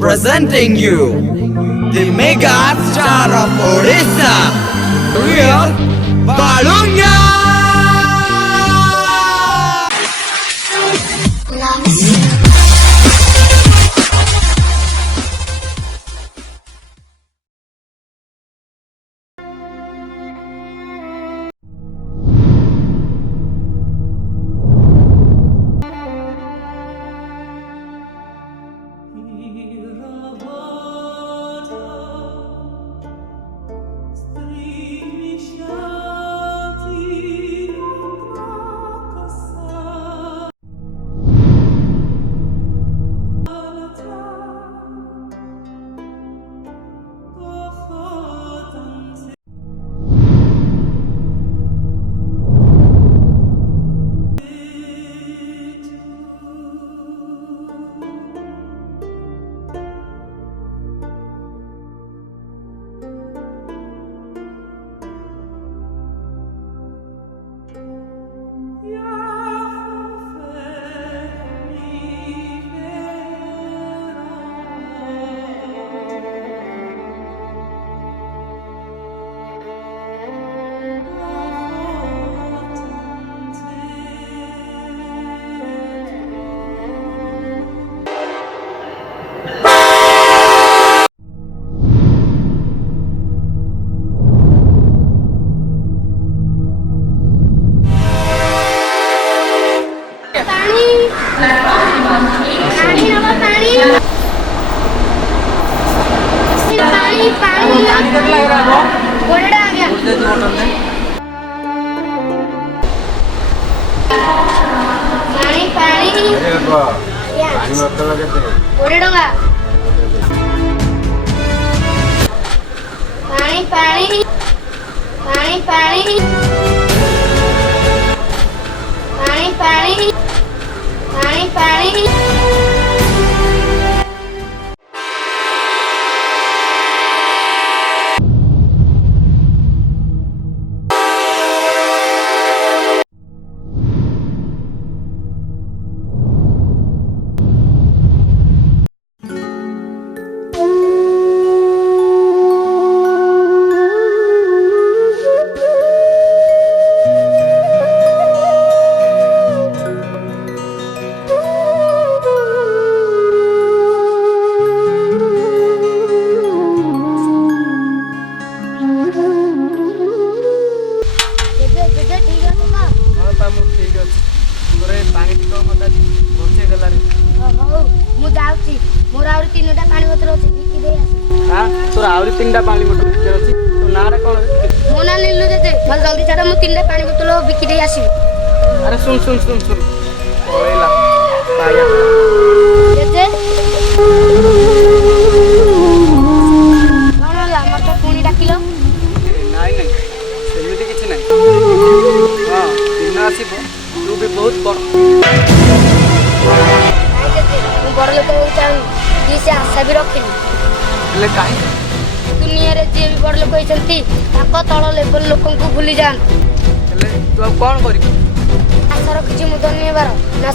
Presenting you the mega star of Odisha, real Balunya.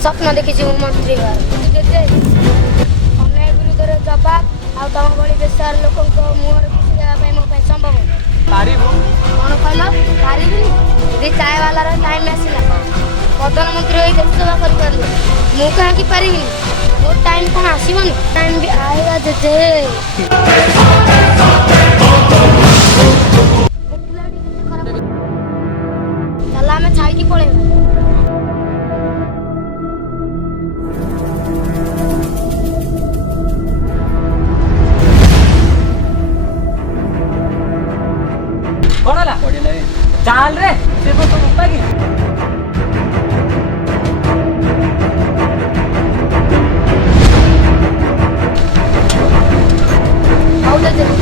स्वप्न देखी मंत्री अन्याय विरुद्ध जवाब आम भाई बेसार लोक मुहर मो संभव कौन कहल पारि यदि चाय वालार टाइम आसला प्रधानमंत्री देश सेवा कर मु कहीं पारि मो टाइम कौन आसबनी टाइम भी आएगा जेजे चल आम छाई पलैया चाल रे से तो मुक्ता की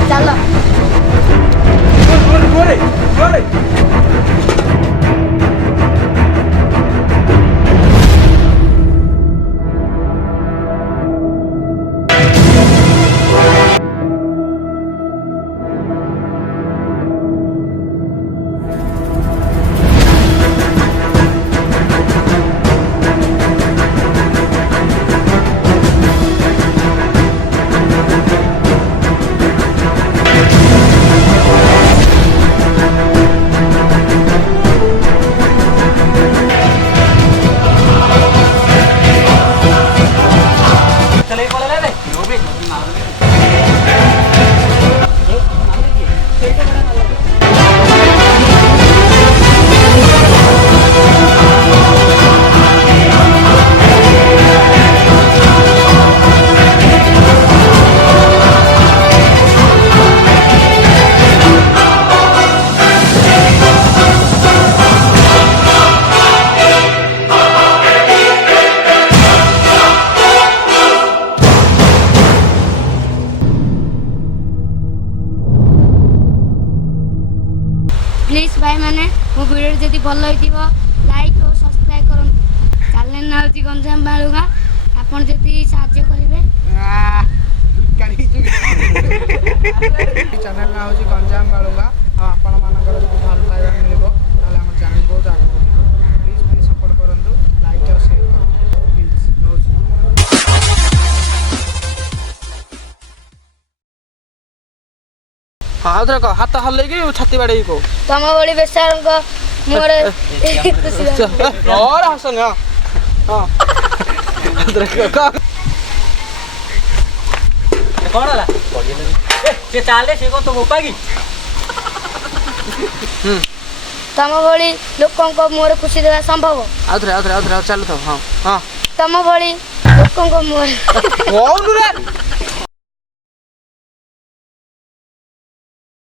चल गोरे प्लीज भाई मैंने मो वीडियो जदि भल होइतिबो लाइक और सब्सक्राइब करंतु चैनल ना होची गंजाम बालुगा आपण जदि साहाय्य करिवे चैनल ना होची गंजाम बालुगा आपण मानकर जदि भल पाइबा मिलिबो ताले हमर चैनल बहुत आगे बढ़िबो प्लीज प्लीज सपोर्ट करंतु लाइक और शेयर करंतु प्लीज हाँ उधर को हाथ हल्ले की छाती बाड़े को तम बड़ी बेसार को मोर खुशी और हसन हां हां उधर को कौन होला ए से चाले से को तो उपा की तम बड़ी लोकों को मोर खुशी देवा संभव आउथरे चल तो हां हां तम बड़ी लोकों को मोर कौन रे